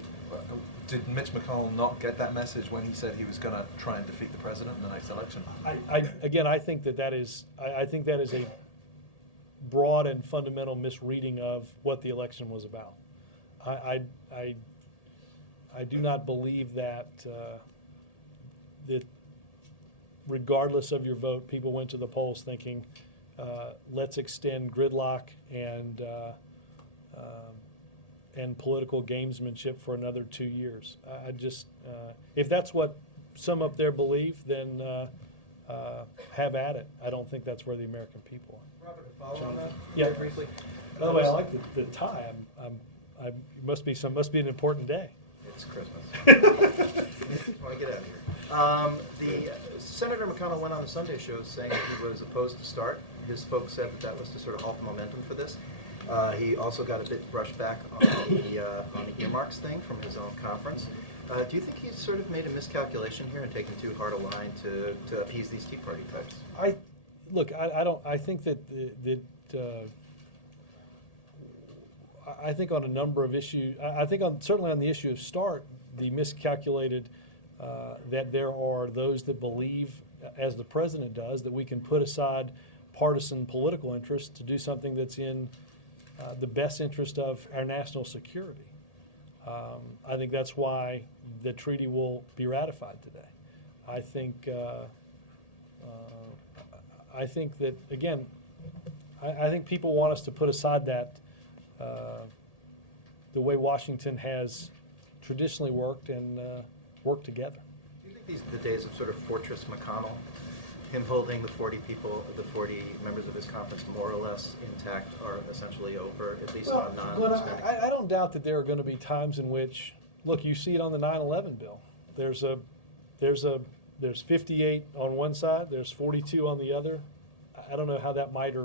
Did Mitch McConnell not get that message when he said he was going to try and defeat the president in the next election? I think that is a broad and fundamental misreading of what the election was about. I do not believe that that regardless of your vote, people went to the polls thinking, let's extend gridlock and political gamesmanship for another 2 years. I just, if that's what some up there believe, then have at it. I don't think that's where the American people are. Robert, a follow on that? Yeah. Very briefly. By the way, I like the tie. It must be an important day. It's Christmas. When I get out of here. Senator McConnell went on the Sunday show saying that he was opposed to START. His folks said that was to sort of halt the momentum for this. He also got a bit brushed back on the earmarks thing from his own conference. Do you think he's sort of made a miscalculation here and taken too hard a line to appease these Tea Party types? I think that I think on a number of issues. I think certainly on the issue of START, the miscalculated that there are those that believe, as the president does, that we can put aside partisan political interests to do something that's in the best interest of our national security. I think that's why the treaty will be ratified today. I think that, again, I think people want us to put aside that the way Washington has traditionally worked and worked together. Do you think the days of sort of Fortress McConnell, him holding the 40 members of his conference more or less intact, are essentially over, at least on non-spending? I don't doubt that there are going to be times in which, look, you see it on the 9/11 bill. There's 58 on one side, there's 42 on the other. I don't know how that might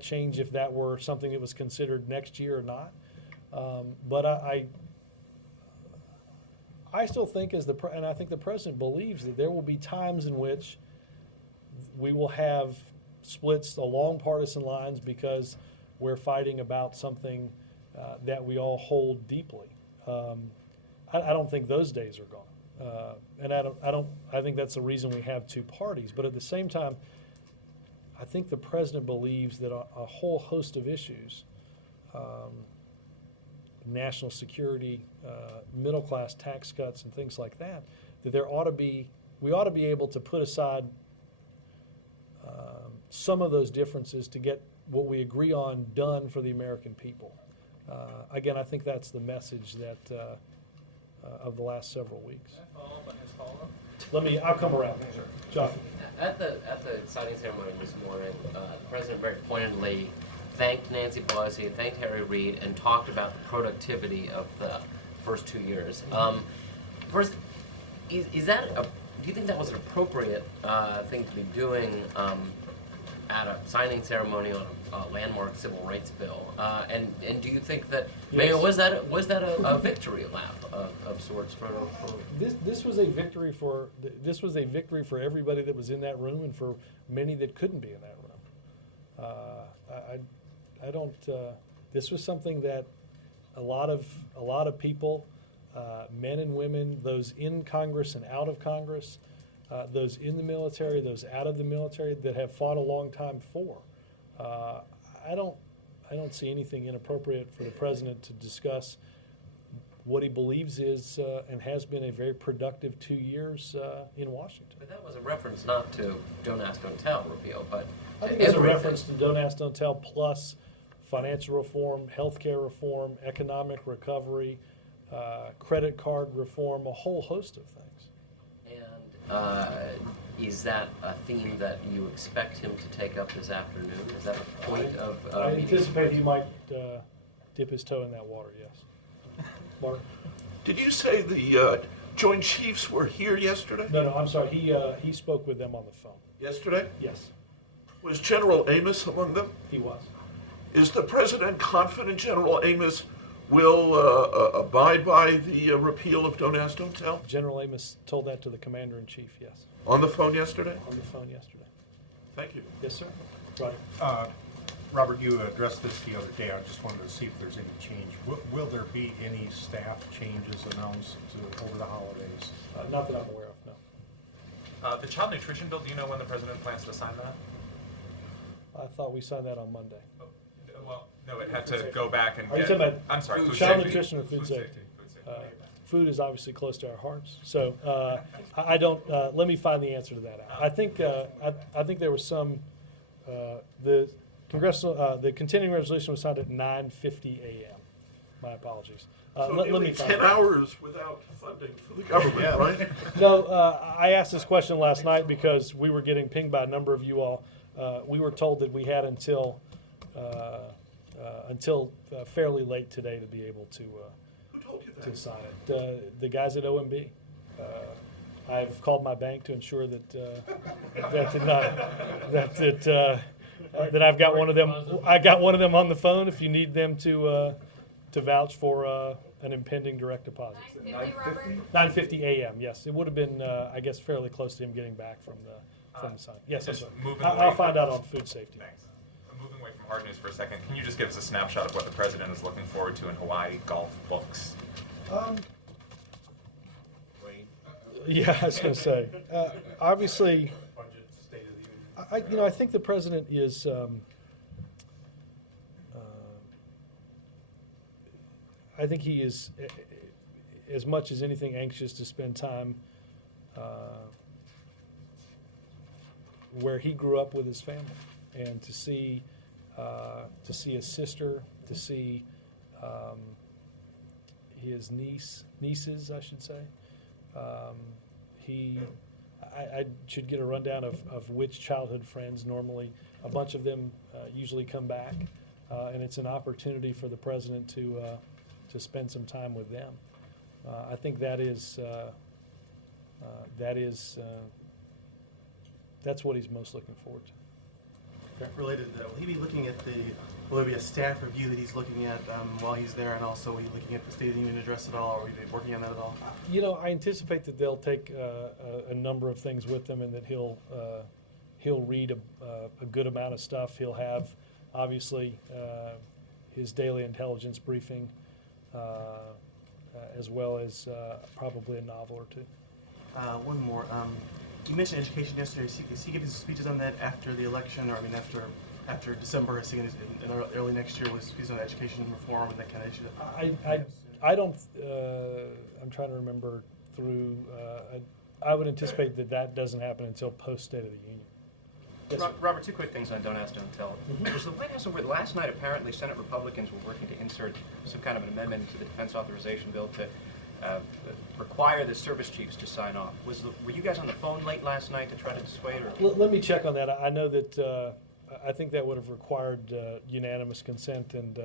change if that were something that was considered next year or not. But I still think, and I think the president believes, that there will be times in which we will have splits along partisan lines because we're fighting about something that we all hold deeply. I don't think those days are gone, and I think that's the reason we have two parties. But at the same time, I think the president believes that a whole host of issues, national security, middle class tax cuts, and things like that, that we ought to be able to put aside some of those differences to get what we agree on done for the American people. Again, I think that's the message that of the last several weeks. I'll come around. Sure. John. At the signing ceremony this morning, the president very pointedly thanked Nancy Pelosi, thanked Harry Reid, and talked about the productivity of the first 2 years. First, do you think that was an appropriate thing to be doing at a signing ceremony on a landmark civil rights bill? And do you think that, Mayor, was that a victory lap of sorts for? This was a victory for everybody that was in that room and for many that couldn't be in that room. I don't. This was something that a lot of people, men and women, those in Congress and out of Congress, those in the military, those out of the military, that have fought a long time for. I don't see anything inappropriate for the president to discuss what he believes is and has been a very productive 2 years in Washington. But that was a reference not to Don't Ask, Don't Tell repeal, but I think it was a reference to Don't Ask, Don't Tell plus financial reform, healthcare reform, economic recovery, credit card reform, a whole host of things. And is that a theme that you expect him to take up this afternoon? Is that a point of I anticipate he might dip his toe in that water, yes. Mark? Did you say the Joint Chiefs were here yesterday? No, I'm sorry. He spoke with them on the phone. Yesterday? Yes. Was General Amos among them? He was. Is the president confident General Amos will abide by the repeal of Don't Ask, Don't Tell? General Amos told that to the Commander-in-Chief, yes. On the phone yesterday? On the phone yesterday. Thank you. Yes, sir. Right. Robert, you addressed this the other day. I just wanted to see if there's any change. Will there be any staff changes announced over the holidays? Not that I'm aware of, no. The child nutrition bill, do you know when the president plans to sign that? I thought we signed that on Monday. Well, no, it had to go back and Are you get, talking about I'm sorry, food child safety. nutrition or food safety? Food safety. Food is obviously close to our hearts, so I don't. Let me find the answer to that out. I think there was some. The congressional, the continuing resolution was signed at 9:50 a.m. My apologies. So Let nearly me find 10 it. hours without funding for the government, right? No, I asked this question last night because we were getting pinged by a number of you all. We were told that we had until fairly late today to be able to sign it. The guys at OMB. I've called my bank to ensure that that I've got one of them. I got one of them on the phone. If you need them to vouch for an impending direct deposit. 9:50 a.m. Yes, it would have been I guess fairly close to him getting back from the sign. Yes, I'm Just sorry. moving I'll away find from- out on food safety. Thanks. Moving away from hard news for a second, can you just give us a snapshot of what the president is looking forward to in Hawaii golf books? Yeah, I was going to say. Obviously, I think the president is. I think he is, as much as anything, anxious to spend time where he grew up with his family, and to see his sister, to see his nieces, I should say. I should get a rundown of which childhood friends. Normally, a bunch of them usually come back, and it's an opportunity for the president to spend some time with them. I think that's what he's most looking forward to. Related to that, will he be looking at will there be a staff review that he's looking at while he's there, and also will he looking at the State of the Union address at all, or will he be working on that at all? I anticipate that they'll take a number of things with them, and that he'll read a good amount of stuff. He'll have, obviously, his daily intelligence briefing, as well as probably a novel or two. One more. You mentioned education yesterday. Is he giving speeches on that after the election, or after December? Is he in early next year with speeches on education reform and that kind of issue? I don't. I'm trying to remember through. I would anticipate that doesn't happen until post State of the Union. Yes, Robert, two quick things on Don't Ask, Don't Tell. Was the White House aware last night? Apparently, Senate Republicans were working to insert some kind of an amendment to the Defense Authorization Bill to require the service chiefs to sign off. Were you guys on the phone late last night to try to dissuade? Or? Let me check on that. I know that I think that would have required unanimous consent, and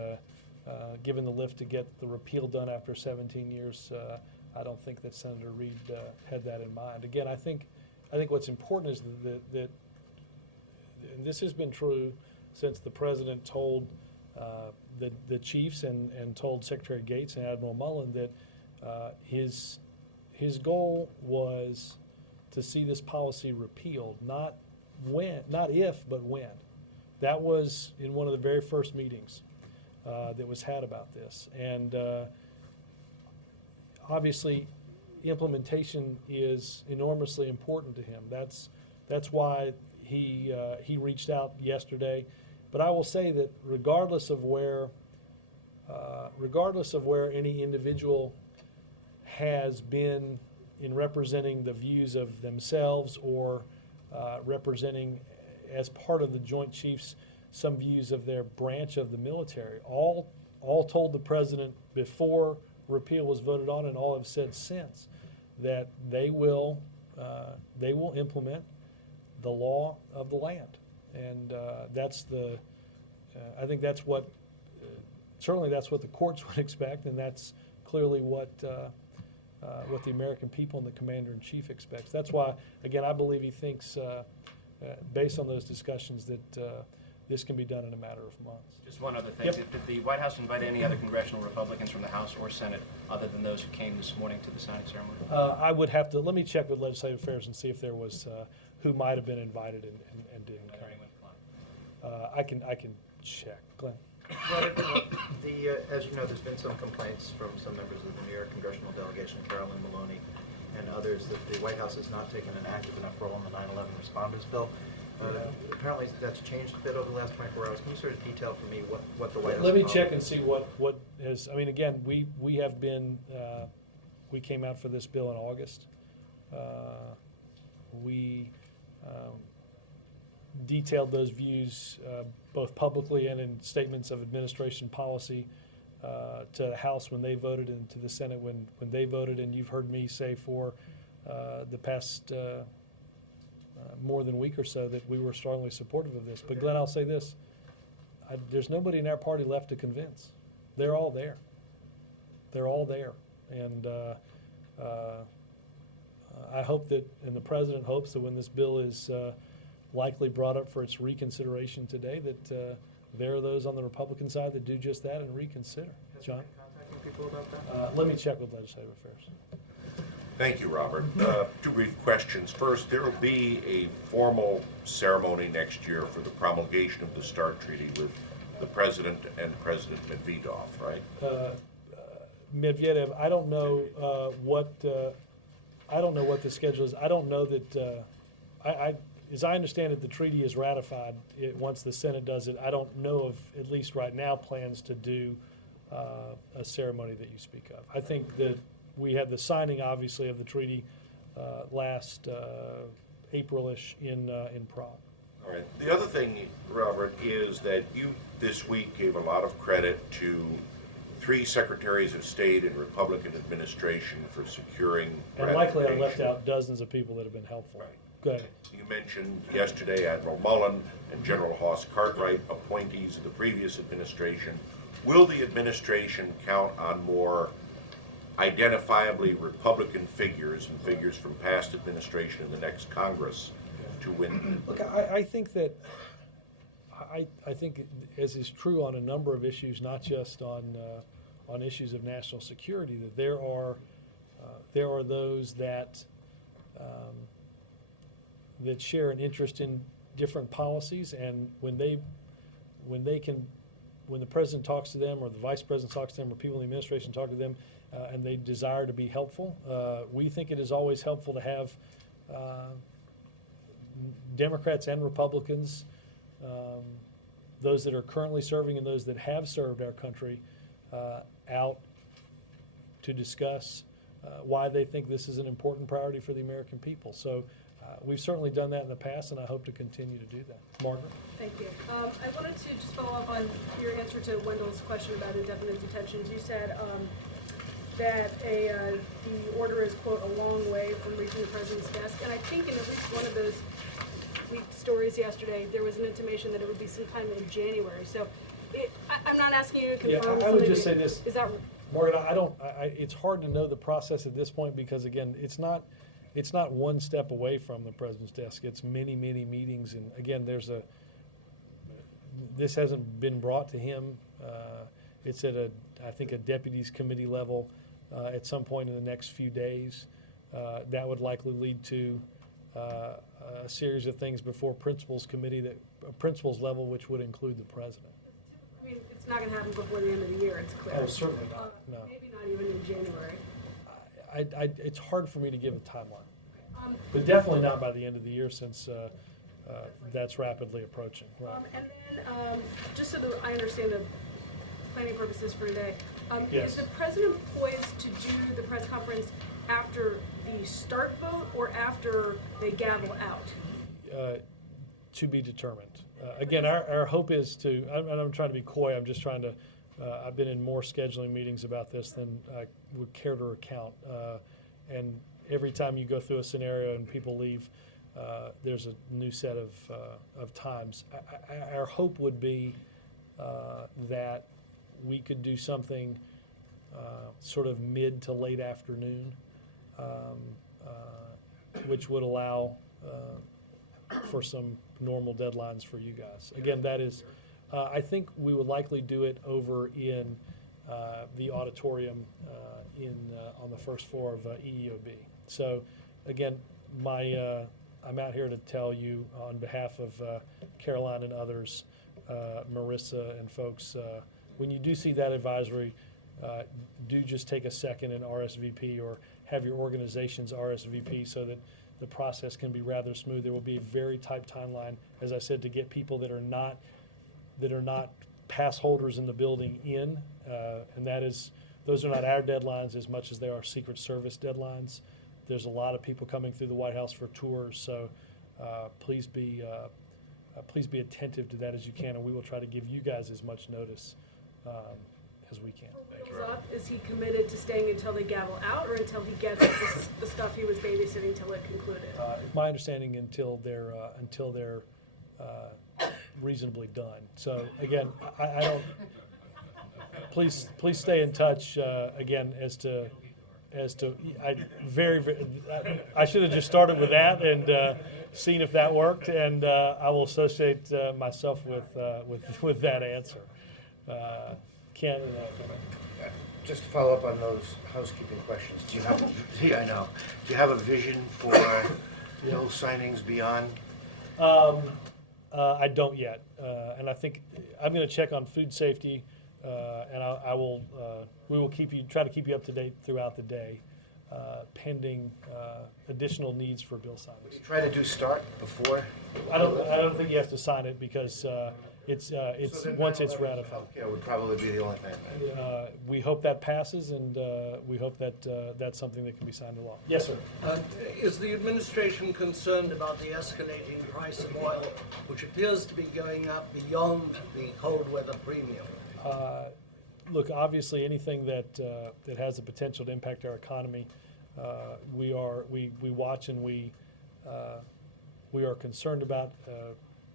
given the lift to get the repeal done after 17 years, I don't think that Senator Reid had that in mind. Again, I think what's important is that and this has been true since the president told the chiefs and told Secretary Gates and Admiral Mullen that his goal was to see this policy repealed, not if, but when. That was in one of the very first meetings that was had about this, and obviously, implementation is enormously important to him. That's why he reached out yesterday. But I will say that regardless of where any individual has been in representing the views of themselves or representing as part of the Joint Chiefs some views of their branch of the military, all told the president before repeal was voted on, and all have said since, that they will implement the law of the land, and I think that's what certainly that's what the courts would expect, and that's clearly what the American people and the Commander-in-Chief expects. That's why, again, I believe he thinks, based on those discussions, that this can be done in a matter of months. Just one other thing. Yep. Did the White House invite any other congressional Republicans from the House or Senate other than those who came this morning to the signing ceremony? I would have to, let me check with Legislative Affairs and see if there was, who might have been invited and didn't come. I can check. Glenn? Well, as you know, there's been some complaints from some members of the New York congressional delegation, Carolyn Maloney and others, that the White House has not taken an active enough role in the 9/11 responders bill. Apparently that's changed a bit over the last 24 hours. Can you sort of detail for me what the White House... Let me check and see what has, I mean, again, we have been, we came out for this bill in August. We detailed those views both publicly and in statements of administration policy to the House when they voted and to the Senate when they voted. And you've heard me say for the past more than a week or so that we were strongly supportive of this. But Glenn, I'll say this. There's nobody in our party left to convince. They're all there. They're all there. And I hope that, and the President hopes that when this bill is likely brought up for its reconsideration today, that there are those on the Republican side that do just that and reconsider. John? Contacting people about that? Let me check with Legislative Affairs. Thank you, Robert. Two brief questions. First, there will be a formal ceremony next year for the promulgation of the START Treaty with the President and President Medvedev, right? Medvedev, I don't know what the schedule is. I don't know that. As I understand it, the treaty is ratified once the Senate does it. I don't know of, at least right now, plans to do a ceremony that you speak of. I think that we had the signing, obviously, of the treaty last April-ish in Prague. All right. The other thing, Robert, is that you this week gave a lot of credit to 3 secretaries of state in Republican administration for securing And likely I ratification. left out dozens of people that have been helpful. Right. Go ahead. You mentioned yesterday Admiral Mullen and General Hoss Cartwright, appointees of the previous administration. Will the administration count on more identifiably Republican figures and figures from past administration in the next Congress to win? Look, I think that I think, as is true on a number of issues, not just on issues of national security, that there are those that that share an interest in different policies, and when the president talks to them, or the vice president talks to them, or people in the administration talk to them, and they desire to be helpful, we think it is always helpful to have Democrats and Republicans, those that are currently serving and those that have served our country, out to discuss why they think this is an important priority for the American people. So we've certainly done that in the past, and I hope to continue to do that. Margaret? Thank you. I wanted to just follow up on your answer to Wendell's question about indefinite detentions. You said that the order is, quote, a long way from reaching the president's desk. And I think in at least one of those leaked stories yesterday, there was an intimation that it would be sometime in January. So I'm not asking you to confirm. Yeah, I would just say this. Is that... Margaret, it's hard to know the process at this point because, again, it's not one step away from the president's desk. It's many, many meetings. And, again, this hasn't been brought to him. It's at I think, a deputies committee level at some point in the next few days. That would likely lead to a series of things before principals level, which would include the president. I mean, it's not going to happen before the end of the year, it's clear. Oh, certainly not, no. Maybe not even in January. It's hard for me to give a timeline. But definitely not by the end of the year, since that's rapidly approaching. Right. And then, just so that I understand the planning purposes for today, yes. Is the president poised to do the press conference after the start vote or after they gavel out? To be determined. Again, our hope is to, I'm trying to be coy, I'm just trying to, I've been in more scheduling meetings about this than I would care to recount. And every time you go through a scenario and people leave, there's a new set of times. Our hope would be that we could do something sort of mid to late afternoon, which would allow for some normal deadlines for you guys. Again, that is, I think we would likely do it over in the auditorium on the first floor of EEOB. So again, I'm out here to tell you on behalf of Caroline and others, Marissa and folks, when you do see that advisory, do just take a second and RSVP or have your organizations RSVP so that the process can be rather smooth. There will be a very tight timeline, as I said, to get people that are not pass holders in the building in, and those are not our deadlines as much as they are Secret Service deadlines. There's a lot of people coming through the White House for tours, so please be attentive to that as you can, and we will try to give you guys as much notice as we can. Is he committed to staying until they gavel out, or until he gets the stuff he was babysitting till it concluded? My understanding until they're reasonably done. So again, I don't. Please stay in touch again as to I should have just started with that and seen if that worked, and I will associate myself with that answer. Ken. Just to follow up on those housekeeping questions, do you have? I know. Do you have a vision for those signings beyond? I don't yet, and I think I'm going to check on food safety, and I will. We will try to keep you up to date throughout the day, pending additional needs for bill signings. Try to do start before. I don't think you have to sign it because it's once it's ratified. Healthcare would probably be the only thing. Right? We hope that passes, and we hope that that's something that can be signed into law. Yes, sir. Is the administration concerned about the escalating price of oil, which appears to be going up beyond the cold weather premium? Look, obviously, anything that has the potential to impact our economy, we watch and we are concerned about.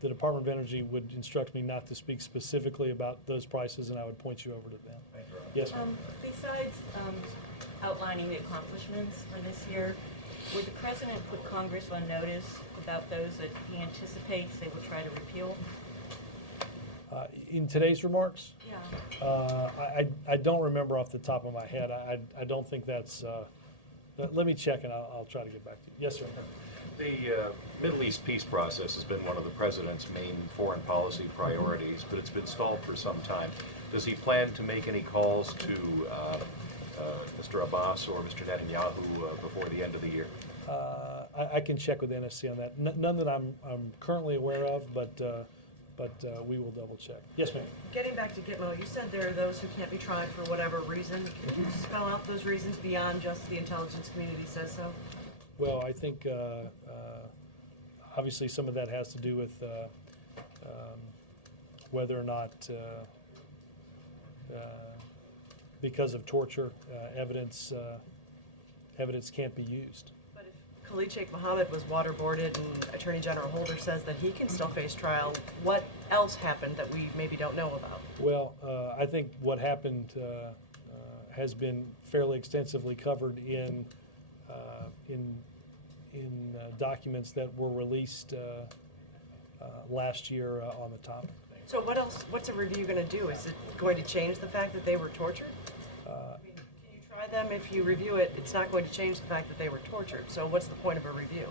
The Department of Energy would instruct me not to speak specifically about those prices, and I would point you over to them. Thank you, yes, ma'am. Besides outlining the accomplishments for this year, would the President put Congress on notice about those that he anticipates they will try to repeal? In today's remarks? Yeah. I don't remember off the top of my head. I don't think that's. Let me check, and I'll try to get back to you. Yes, sir. The Middle East peace process has been one of the President's main foreign policy priorities, but it's been stalled for some time. Does he plan to make any calls to Mr. Abbas or Mr. Netanyahu before the end of the year? I can check with NSC on that. None that I'm currently aware of, but we will double check. Yes, ma'am. Getting back to Gitmo, you said there are those who can't be tried for whatever reason. Can you spell out those reasons beyond just the intelligence community says so? Well, I think obviously some of that has to do with whether or not, because of torture, evidence can't be used. But if Khalid Sheikh Mohammed was waterboarded and Attorney General Holder says that he can still face trial, what else happened that we maybe don't know about? Well, I think what happened has been fairly extensively covered in documents that were released last year on the topic. So what else? What's a review going to do? Is it going to change the fact that they were tortured? Can you try them? If you review it, it's not going to change the fact that they were tortured. So what's the point of a review?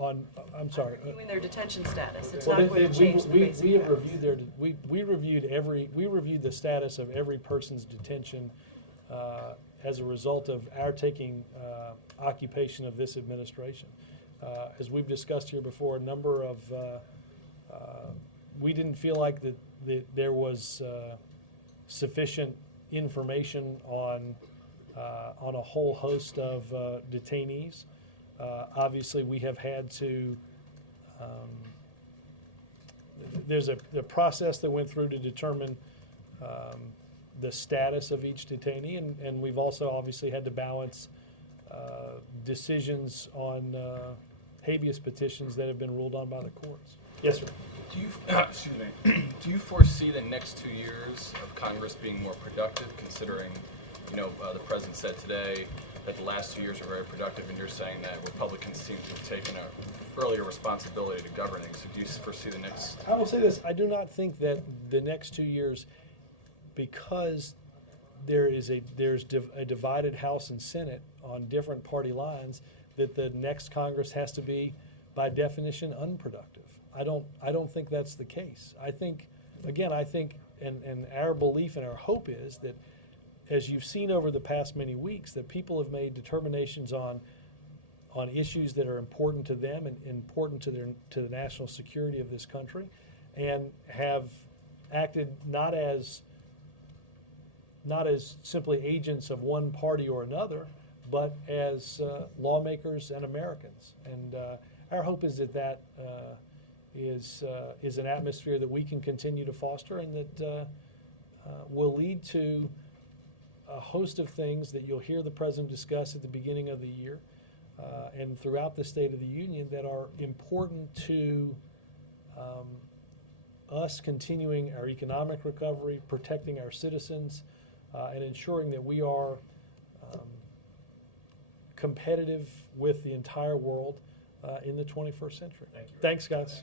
I'm sorry. Reviewing their detention status. It's Well, not going to change the basic we have facts. we reviewed the status of every person's detention as a result of our taking occupation of this administration. As we've discussed here before, a number of we didn't feel like that there was sufficient information on a whole host of detainees. Obviously, we have had to. There's a process that went through to determine the status of each detainee, and we've also obviously had to balance decisions on habeas petitions that have been ruled on by the courts. Yes, sir. Do you, excuse me, do you foresee the next 2 years of Congress being more productive, considering, the President said today that the last 2 years are very productive, and you're saying that Republicans seem to have taken a earlier responsibility to governing. So do you foresee the next? I will say this, I do not think that the next 2 years, because there's a divided House and Senate on different party lines, that the next Congress has to be, by definition, unproductive. I don't think that's the case. I think, again, and our belief and our hope is that, as you've seen over the past many weeks, that people have made determinations on issues that are important to them and important to the national security of this country, and have acted not as simply agents of one party or another, but as lawmakers and Americans. And our hope is that is an atmosphere that we can continue to foster, and that will lead to a host of things that you'll hear the President discuss at the beginning of the year and throughout the State of the Union that are important to us continuing our economic recovery, protecting our citizens, and ensuring that we are competitive with the entire world in the 21st century. Thanks, guys.